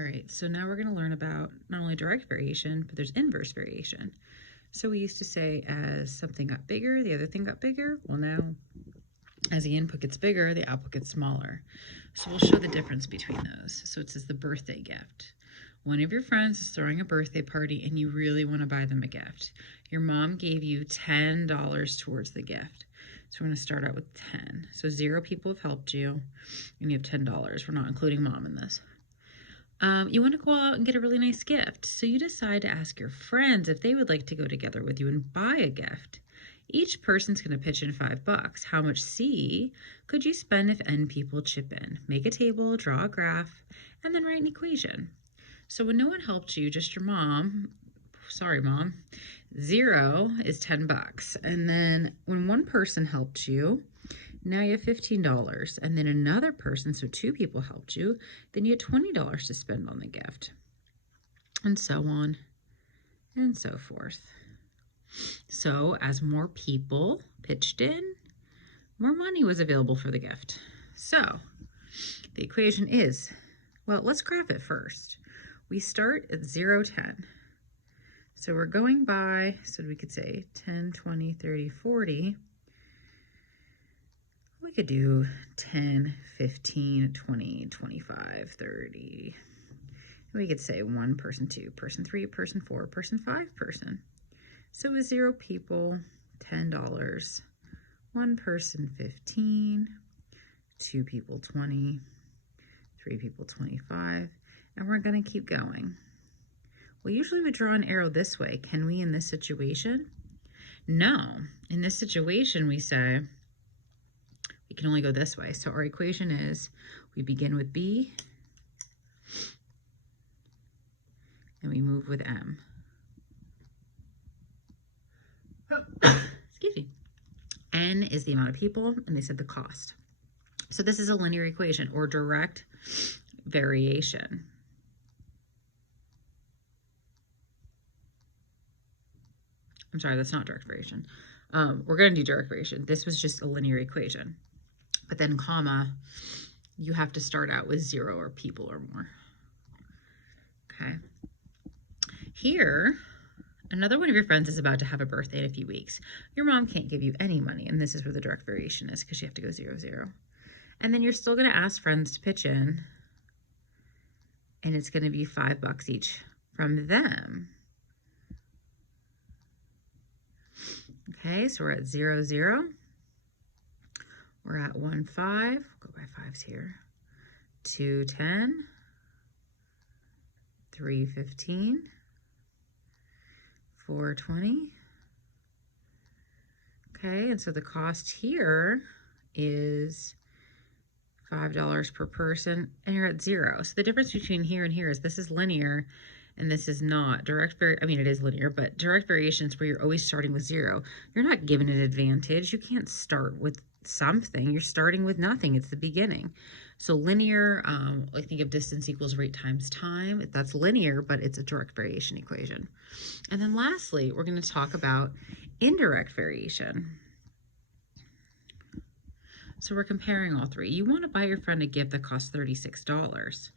All right, so now we're going to learn about not only direct variation, but there's inverse variation. So we used to say as something got bigger, the other thing got bigger. Well, now as the input gets bigger, the output gets smaller. So we'll show the difference between those. So it says the birthday gift. One of your friends is throwing a birthday party and you really want to buy them a gift. Your mom gave you $10 towards the gift. So we're going to start out with 10. So 0 people have helped you and you have $10. We're not including mom in this. You want to go out and get a really nice gift. So you decide to ask your friends if they would like to go together with you and buy a gift. Each person's going to pitch in $5. How much C could you spend if N people chip in? Make a table, draw a graph, and then write an equation. So when no one helped you, just your mom, sorry mom, 0 is $10. And then when one person helped you, now you have $15, and then another person, so 2 people helped you, then you had $20 to spend on the gift, and so on and so forth. So as more people pitched in, more money was available for the gift. So the equation is, well, let's graph it first. We start at 0, 10. So we're going by, so we could say 10, 20, 30, 40. We could do 10, 15, 20, 25, 30. We could say 1 person, 2 person, 3 person, 4 person, 5 person. So with 0 people, $10. 1 person, 15. 2 people, 20. 3 people, 25. And we're going to keep going. Well, usually we draw an arrow this way. Can we in this situation? No. In this situation, we say we can only go this way. So our equation is we begin with B and we move with M. Excuse me. N is the amount of people, and they said the cost. So this is a linear equation or direct variation. I'm sorry, that's not direct variation. We're going to do direct variation. This was just a linear equation. But then comma, you have to start out with 0 or people or more. Okay. Here, another one of your friends is about to have a birthday in a few weeks. Your mom can't give you any money, and this is where the direct variation is because you have to go 0, 0. And then you're still going to ask friends to pitch in, and it's going to be $5 each from them. Okay, so we're at 0, 0. We're at 1, 5. Go by 5s here. 2, 10. 3, 15. 4, 20. Okay, and so the cost here is $5 per person, and you're at 0. So the difference between here and here is this is linear, and this is not. It is linear, but direct variation is where you're always starting with 0. You're not given an advantage. You can't start with something. You're starting with nothing. It's the beginning. So linear, I think of distance equals rate times time. That's linear, but it's a direct variation equation. And then lastly, we're going to talk about indirect variation. So we're comparing all 3. You want to buy your friend a gift that costs $36.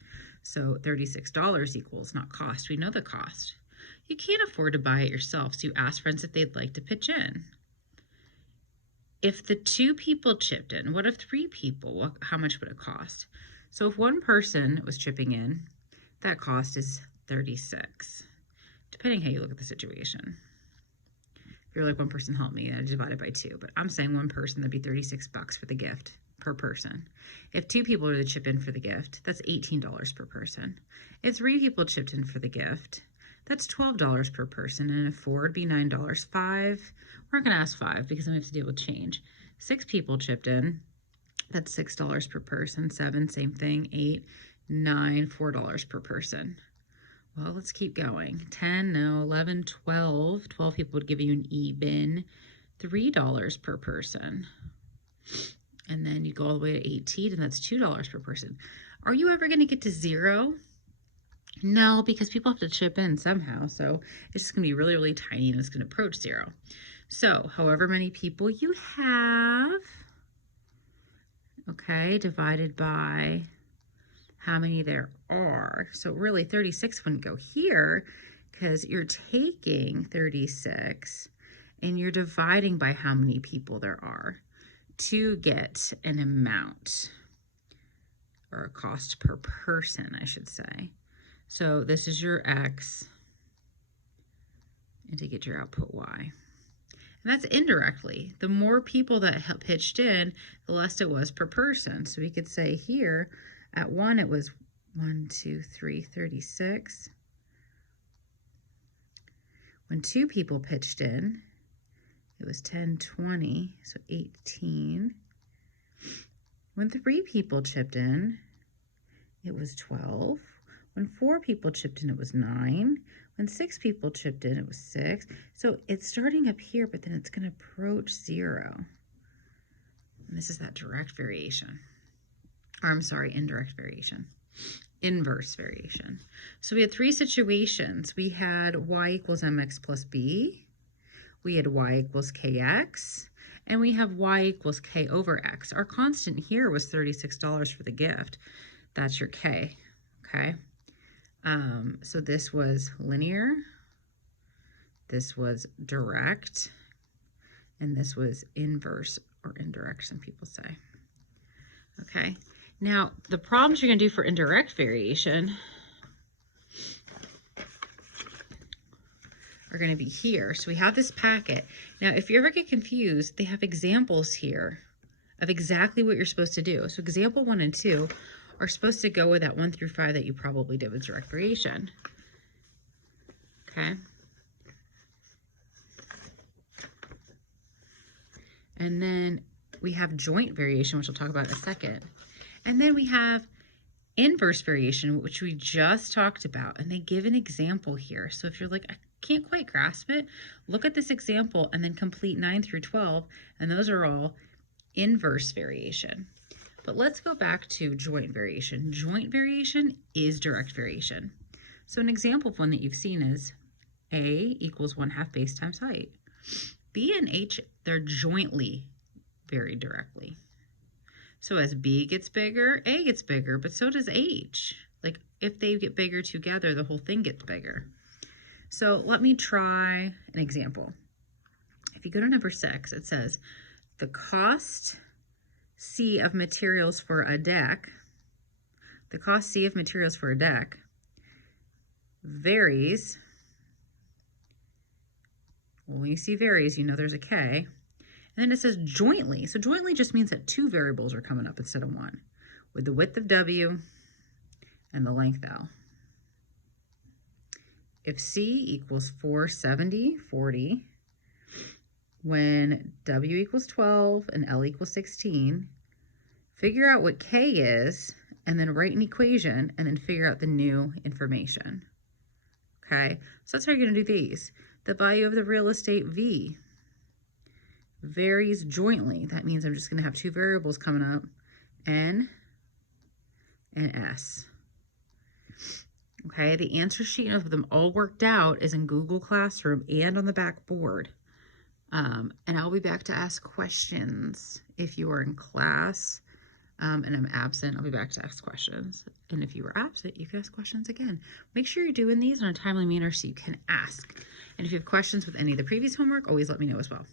So $36 equals not cost. We know the cost. You can't afford to buy it yourself, so you ask friends if they'd like to pitch in. If the 2 people chipped in, what if 3 people? How much would it cost? So if 1 person was chipping in, that cost is $36, depending how you look at the situation. If you're like 1 person help me, I divide it by 2, but I'm saying 1 person, that'd be $36 for the gift per person. If 2 people are to chip in for the gift, that's $18 per person. If 3 people chipped in for the gift, that's $12 per person, and if 4 would be $9. 5, we're not going to ask 5 because then we have to deal with change. 6 people chipped in, that's $6 per person. 7, same thing. 8, 9, $4 per person. Well, let's keep going. 10, no, 11, 12. 12 people would give you an even $3 per person. And then you go all the way to 18, and that's $2 per person. Are you ever going to get to 0? No, because people have to chip in somehow. So it's just going to be really, really tiny, and it's going to approach 0. So however many people you have, okay, divided by how many there are. So really 36 wouldn't go here because you're taking 36 and you're dividing by how many people there are to get an amount, or a cost per person, I should say. So this is your X, and to get your output Y. And that's indirectly. The more people that pitched in, the less it was per person. So we could say here at 1, it was 1, 2, 3, 36. When 2 people pitched in, it was 10, 20, so 18. When 3 people chipped in, it was 12. When 4 people chipped in, it was 9. When 6 people chipped in, it was 6. So it's starting up here, but then it's going to approach 0. And this is that direct variation. Or I'm sorry, indirect variation. Inverse variation. So we had 3 situations. We had y equals mx plus b. We had y equals kx. And we have y equals k over x. Our constant here was $36 for the gift. That's your k, okay? So this was linear, this was direct, and this was inverse or indirect, some people say. Okay, now the problems you're going to do for indirect variation are going to be here. So we have this packet. Now, if you ever get confused, they have examples here of exactly what you're supposed to do. So example 1 and 2 are supposed to go with that 1 through 5 that you probably did with direct variation. Okay. And then we have joint variation, which we'll talk about in a second. And then we have inverse variation, which we just talked about, and they give an example here. So if you're like, I can't quite grasp it, look at this example and then complete 9 through 12, and those are all inverse variation. But let's go back to joint variation. Joint variation is direct variation. So an example of one that you've seen is A equals 1/2 base times height. B and H, they're jointly varied directly. So as B gets bigger, A gets bigger, but so does H. Like if they get bigger together, the whole thing gets bigger. So let me try an example. If you go to number 6, it says the cost C of materials for a deck, the cost C of materials for a deck varies. Well, when you see varies, you know there's a K. And then it says jointly. So jointly just means that 2 variables are coming up instead of 1, with the width of W and the length L. If C equals 470, 40, when W equals 12 and L equals 16, figure out what K is, and then write an equation, and then figure out the new information. Okay, so that's how you're going to do these. The value of the real estate V varies jointly. That means I'm just going to have 2 variables coming up, N and S. Okay, the answer sheet of them all worked out is in Google Classroom and on the back board. And I'll be back to ask questions if you are in class and I'm absent. I'll be back to ask questions. And if you were absent, you can ask questions again. Make sure you're doing these in a timely manner so you can ask. And if you have questions with any of the previous homework, always let me know as well.